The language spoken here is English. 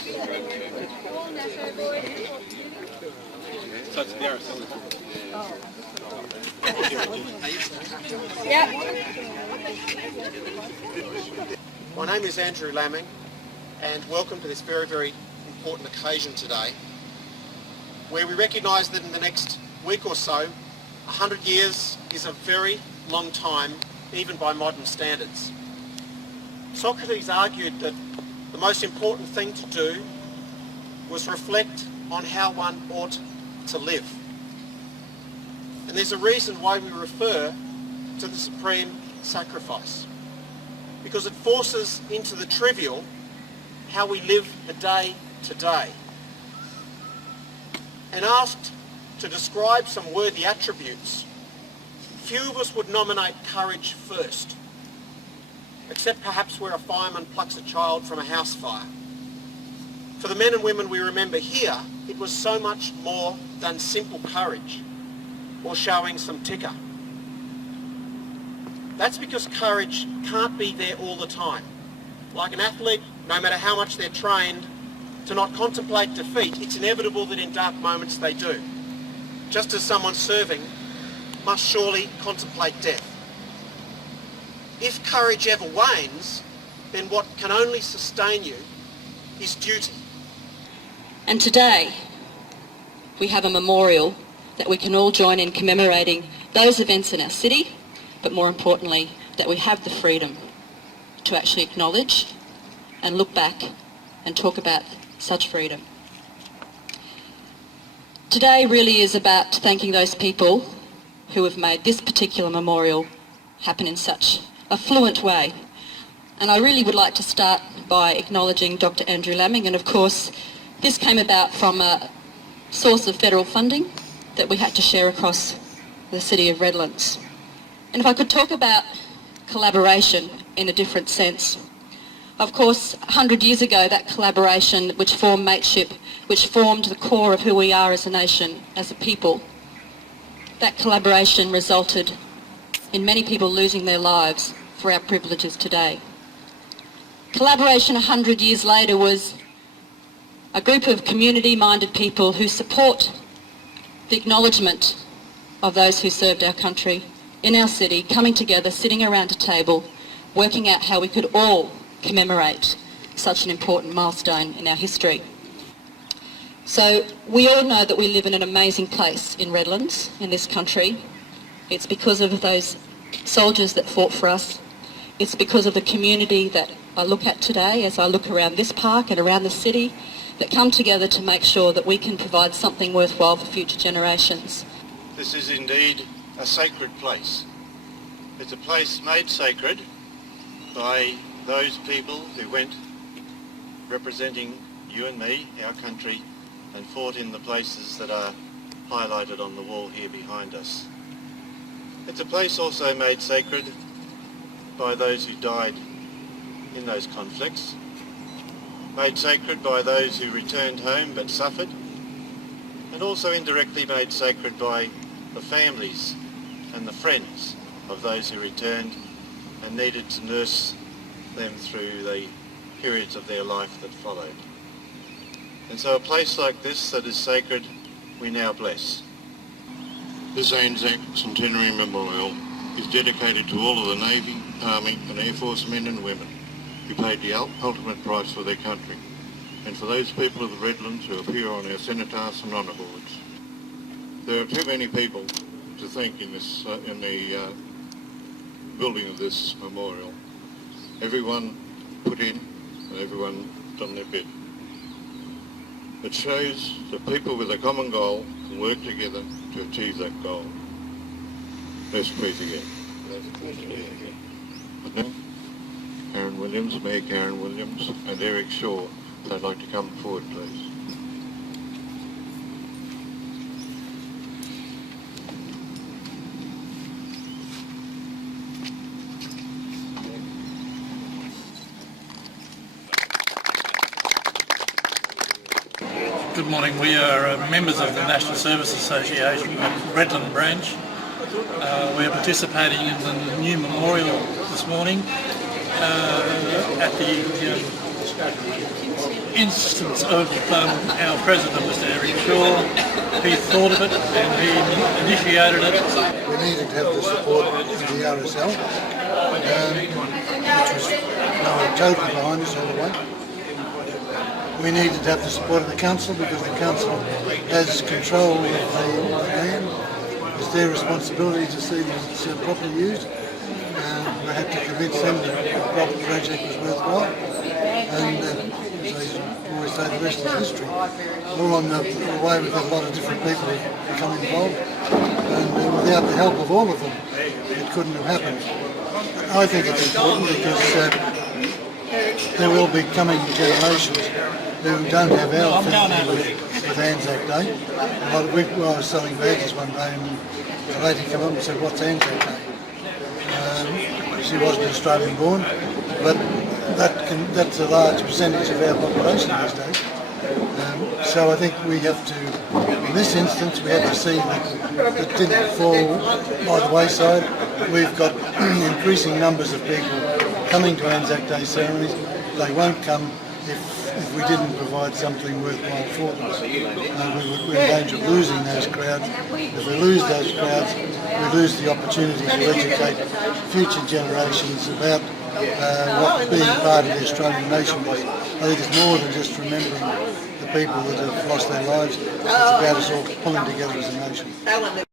So it's there. My name is Andrew Lamming, and welcome to this very, very important occasion today, where we recognise that in the next week or so, 100 years is a very long time, even by modern standards. Socrates argued that the most important thing to do was reflect on how one ought to live. And there's a reason why we refer to the supreme sacrifice, because it forces into the trivial how we live a day to day. And asked to describe some worthy attributes, few of us would nominate courage first, except perhaps where a fireman plucks a child from a house fire. For the men and women we remember here, it was so much more than simple courage or showing some ticker. That's because courage can't be there all the time. Like an athlete, no matter how much they're trained to not contemplate defeat, it's inevitable that in dark moments they do. Just as someone serving must surely contemplate death. If courage ever wanes, then what can only sustain you is duty. And today, we have a memorial that we can all join in commemorating those events in our city, but more importantly, that we have the freedom to actually acknowledge and look back and talk about such freedom. Today really is about thanking those people who have made this particular memorial happen in such a fluent way. And I really would like to start by acknowledging Dr. Andrew Lamming, and of course this came about from a source of federal funding that we had to share across the city of Redlands. And if I could talk about collaboration in a different sense. Of course, 100 years ago, that collaboration which formed mateship, which formed the core of who we are as a nation, as a people, that collaboration resulted in many people losing their lives for our privileges today. Collaboration 100 years later was a group of community-minded people who support the acknowledgement of those who served our country in our city, coming together, sitting around a table, working out how we could all commemorate such an important milestone in our history. So we all know that we live in an amazing place in Redlands, in this country. It's because of those soldiers that fought for us. It's because of the community that I look at today as I look around this park and around the city, that come together to make sure that we can provide something worthwhile for future generations. This is indeed a sacred place. It's a place made sacred by those people who went representing you and me, our country, and fought in the places that are highlighted on the wall here behind us. It's a place also made sacred by those who died in those conflicts, made sacred by those who returned home but suffered, and also indirectly made sacred by the families and the friends of those who returned and needed to nurse them through the periods of their life that followed. And so a place like this that is sacred, we now bless. This Anzac Centenary Memorial is dedicated to all of the Navy, Army and Air Force men and women who paid the ultimate price for their country, and for those people of the Redlands who appear on our cenotaphs and honour boards. There are too many people to thank in the building of this memorial. Everyone put in and everyone done their bit. It shows that people with a common goal can work together to achieve that goal. Let's breathe again. Karen Williams, Mayor Karen Williams and Eric Shaw, if they'd like to come forward please. Good morning. We are members of the National Service Association Redland branch. We are participating in the new memorial this morning at the instance of our president was there. I'm sure he thought of it and he initiated it. We needed to have the support of the RSL, which was totally behind us all the way. We needed to have the support of the council because the council has control of the land. It's their responsibility to see that it's properly used. We had to convince them that the project was worthwhile. And as I always say, the rest is history. Along the way we've had a lot of different people who become involved, and without the help of all of them, it couldn't have happened. I think it's important because there will be coming generations who don't have our affinity with Anzac Day. I was selling badges one day and the lady came up and said, "What's Anzac Day?" She wasn't Australian born, but that's a large percentage of our population these days. So I think we have to, in this instance, we have to see that it didn't fall by the wayside. We've got increasing numbers of people coming to Anzac Day ceremonies. They won't come if we didn't provide something worthwhile for them. We're in danger of losing those crowds. If we lose those crowds, we lose the opportunity to educate future generations about what being part of the Australian nation is. I think it's more than just remembering the people that have lost their lives. It's about us all pulling together as a nation.